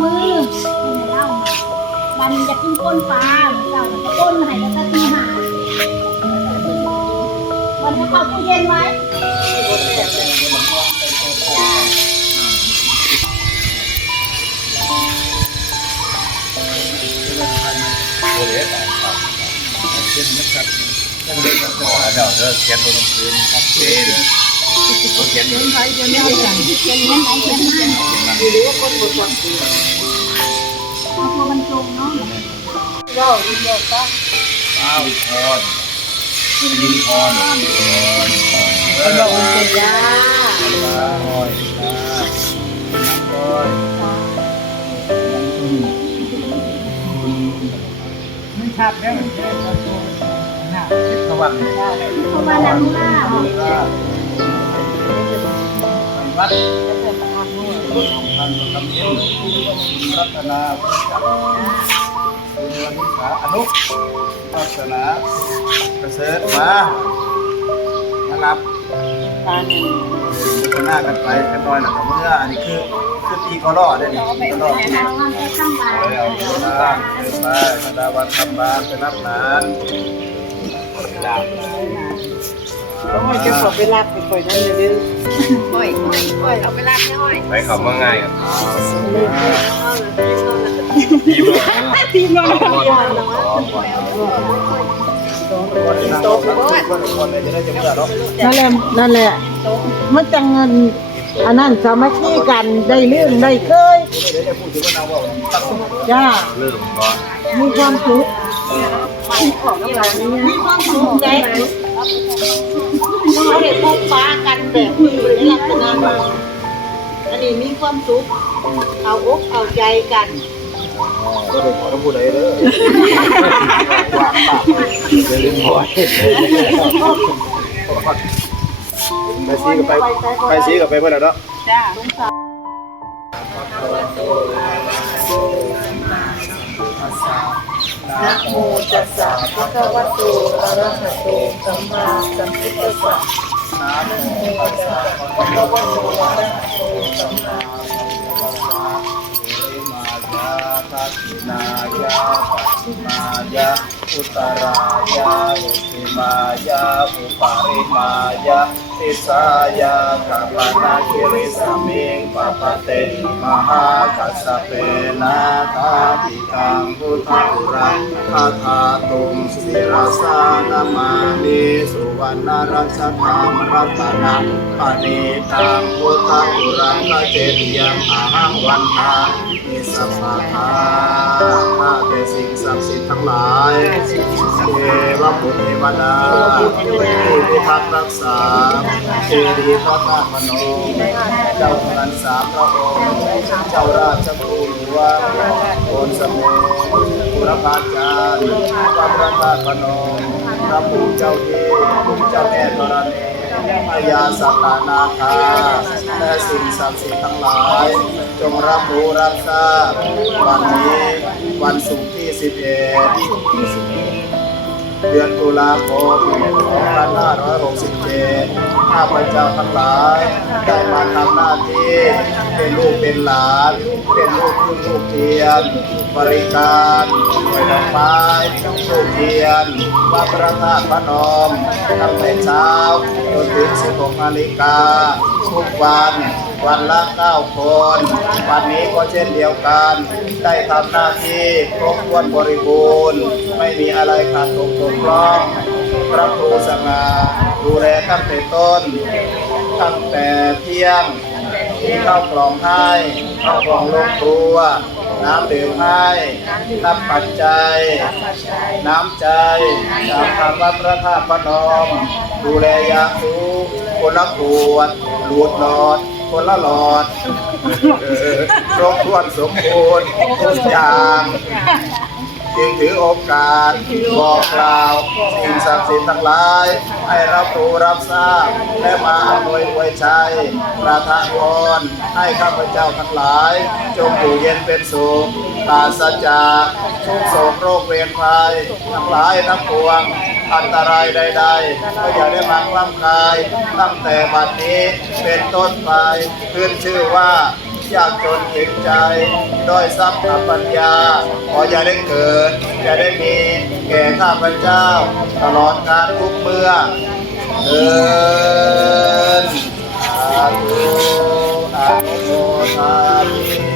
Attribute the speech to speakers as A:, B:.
A: มือไม่เล่ามาวันจะกินก้นปลาเจ้าจะก้นให้แล้วก็ตีหาวันจะเขาตู้เย็นไว้
B: เดี๋ยวเดี๋ยวเขียนตัวหนังสือครับเขียนเขาเขียนอยู่
A: เขียนเงินไหนเขียนมาเอาตัวบรรจงเนาะ
B: ข้าวพรยินพรเออบอกเป็นยาโอ้ยโอ้ย
C: มันชัดแล้วมันเจอตัวตัวหน้า
B: สวัสดี
A: เพราะว่านำล่า
B: ครับวัดท่านทำเย็นรัตนาคุณวณิสาอนุพัฒนาประเสริฐมามารับพัฒนากันไปกันน้อยแล้วก็เมื่ออันนี้คือคือตีกอล่อได้นี่ตีกอล่อที่
A: เอาวันไปข้างบ่าย
B: ไปเอาเวลาเดินไปธนาวันทำบ้านไปรับหลานดาบ
C: ต้องจะขอไปรับไปคอยนั่นเลย
A: ห้อยห้อยห้อยเอาไปลาดให้ห้อย
D: ไปเขามาง่ายกัน
C: ทีมเรา
B: โต๊ะคนคนเลยจะได้จะเมื่อเนาะ
C: นั่นแหละนั่นแหละมันจะเงินอันนั้นสามัคคีกันได้เรื่องได้เคย
B: เดี๋ยวจะพูดถึงว่าเราว่าตัด
C: จ้า
D: ลืมก่อน
C: มีความสุขมีความสุขใจ เราเห็นพบฟ้ากันแบบนี้ในลักษณะนี้อันนี้มีความสุขเอาอกเอาใจกัน
B: ก็เลยขอพูดอะไรเด้อว่าปากจะลืมบ่อยไปซีกับไปไปซีกับไปเพื่อนเนาะ
C: จ้า นะโมตัสสะภะคะวะโตอะระหะโตสัมมาสัมพุทธัสสะนะโมตัสสะภะคะวะโตอะระหะโตสัมมาสัมพุทธัสสะ
B: มายาทัศนายาปัจฉิมายาอุตรายาอุติมายาอุปาริมายาติสายากัปนาคิริสมิงปปะเตมหากันา ตาปิตังพุทธอุรังคาถาตุงสิรสานามานิสุวรรณรัชธรรมรัตนังปณิตังพุทธอุรังคเจริยังอาหังวันทามิสัมมาทาข้าแต่สิ่งศักดิ์สิทธิ์ทั้งหลายสิทธิเทวบุตรเทวดาผู้พิทักษ์รักษาเทวีพระธาตุพนมเจ้าพลันสามพระองค์เจ้าราชครูหลวงโอนสมเด็จบุรพาจารย์พระพระธาตุพนมพระผู้เจ้าที่เจ้าแม่ธรณี มายาสัตตานาคาและสิ่งศักดิ์สิทธิ์ทั้งหลาย จงรับรู้รับทราบวันนี้วันศุกร์ที่สิบเอ็ดเดือนตุลาคม2567าพเจ้าทั้งหลายได้มาทำหน้าที่เป็นลูกเป็นหลาน เป็นลูกคุณลูกเทียน บริการหน่วยดอกไม้ลูกเทียนวัดพระธาตุพระนมตั้งแต่เช้าจนถึง16นาฬิกาทุกวันวันละเก้าคน วันนี้ก็เช่นเดียวกัน ได้ทำหน้าที่ครบถ้วนบริบูรณ์ ไม่มีอะไรขาดตกบกพร่อง พระครูสง่าดูแลตั้งแต่ต้น ตั้งแต่เที่ยงที่เข้ากล่องให้เข้ากล่องลงครัว น้ำดื่มให้น้ำปัจจัย น้ำใจจากทางวัดพระธาตุพนมดูแลยาสูบคนละขวดหลูดหลอด คนละหลอดเออครบถ้วนสมบูรณ์ทุกอย่าง จึงถือโอกาสบอกกล่าวสิ่งศักดิ์สิทธิ์ทั้งหลาย ให้รับรู้รับทราบ และมาอำนวยอวยชัยประทานพรให้ข้าพเจ้าทั้งหลาย จงอยู่เย็นเป็นสุขปราศจากทุกโศกโรคเวรภัยทั้งหลายทั้งปวงอันตรายใดๆก็อย่าได้มาคล่ำคาย ตั้งแต่บัดนี้เป็นต้นไปขึ้นชื่อว่า ยากจนถึงใจด้วยทรัพย์ปัญญา ขออย่าได้เกิดอย่าได้มีแก่ข้าพเจ้า ตลอดกาลทุกเมื่อเอินอาตุอนุโมทามิ